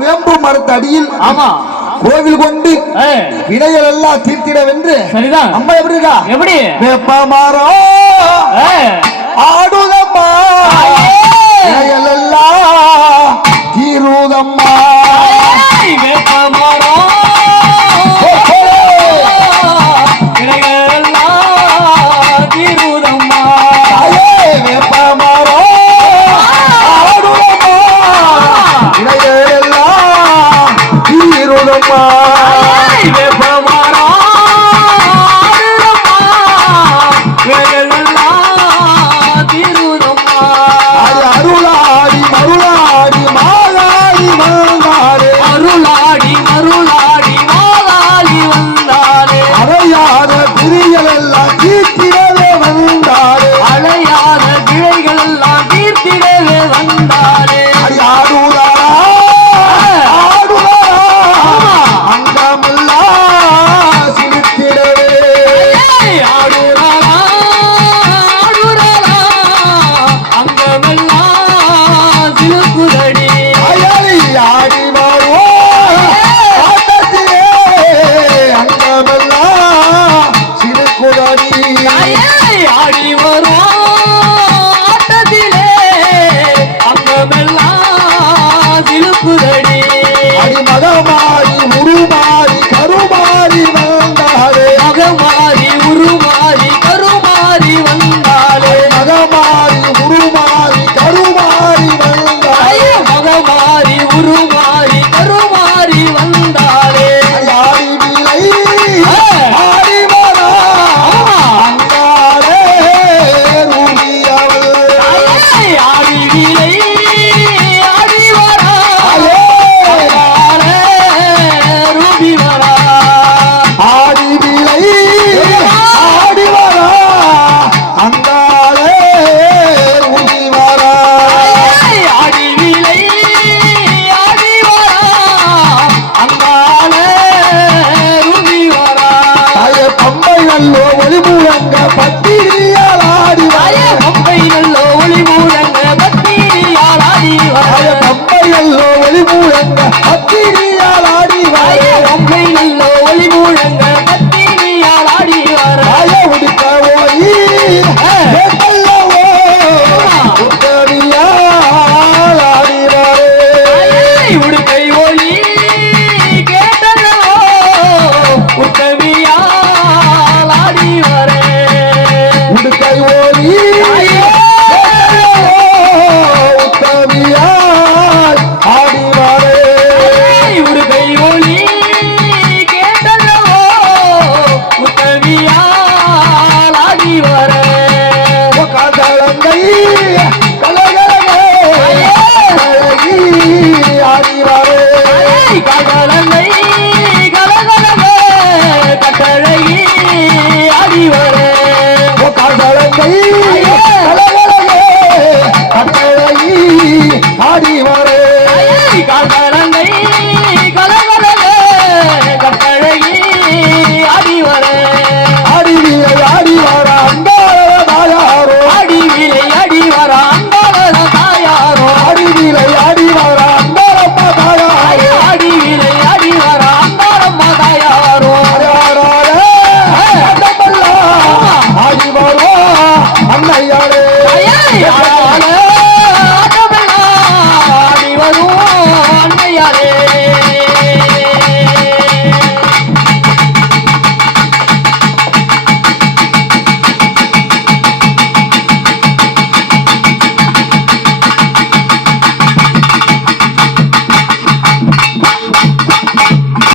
வேம்பு மரத்தடியில் ஆமா கோவில் கொண்டு வினைகள் எல்லாம் தீர்த்திடவென்று சரிதான். அம்மா எப்படி இருக்கா? எப்படி வேப்ப மரம் ஆடுதம்மா வினைகள் எல்லாம் தீருதம்மா வேப்ப மரம் வினைகள் எல்லாம் தீருதம்மா வேப்ப மரம் ஆடுதம்மா வினைகள் எல்லாம் தீருதம்மா வேப்ப மரம் வினைகள் எல்லாம் தீருதம்மா அருளாடி மருளாடி மாலாடி மருளாடி அருளாடி மருளாடி மாலாடி வந்தாரே அறையாத பிரியல் எல்லாம் தீர்த்திடவே வந்தாரே அழையாத கிளைகள் எல்லாம் தீர்த்திடவே வந்தாரே ஆடுதாரா அங்கமெல்லாம் சிரித்திடவே ஆடுறாரா ஆடுறாரா அங்கமெல்லாம் சிலுக்குதடி அயலி ஆடி மாறுவோ ஆட்டத்திலே அங்கமெல்லாம் சிரிக்குதடி ஆடி வரும் ஆட்டத்திலே அங்கமெல்லாம் சிலுக்குதடி அடிமகமாறி உருமாறி கருமாறி வந்தாரே மகமாறி உருமாறி கருமாறி வந்தாலே மகமாறி உருமாறி கருமாறி வந்தாரே மகமாறி உருமாறி கருமாறி வந்தாலே ஆடி விலை ஆடி வரா அங்காரே ரூபியவள் ஆடி விலை ஆடி வரா ரூபி வரா ஆடி விலை ஆடி வரா அங்காரே ரூபி வரா ஆடி விலை ஆடி வரா அங்காலே ரூபி வரா தாய பம்பை நல்லோ ஒளி முழங்க பத்திரியால் ஆடி தாய வர பம்பை நல்லோ ஒளி மூலங்க பத்திரியால் ஆடி தாய வர பம்பை நல்லோ ஒளி முழங்க பத்திரியால் ஆடி தாய வர பம்பை நல்லோ ஒளி மூலங்க பத்திரியால் ஆடி வர தாய உடுக்க ஓய் கேட்டல்லவோ உத்தரியால் ஆடி வர உடுக்கை ஒளி கேட்டதோ உத்தமியால் ஆடி வர உடுக்கை ஓய் உத்தரியால் ஆடி வர உடுக்கை ஒளி கேட்டதோ உத்தமியால் ஆடி வர கதளங்கை கலகலகே அழகி ஆடி வர கடல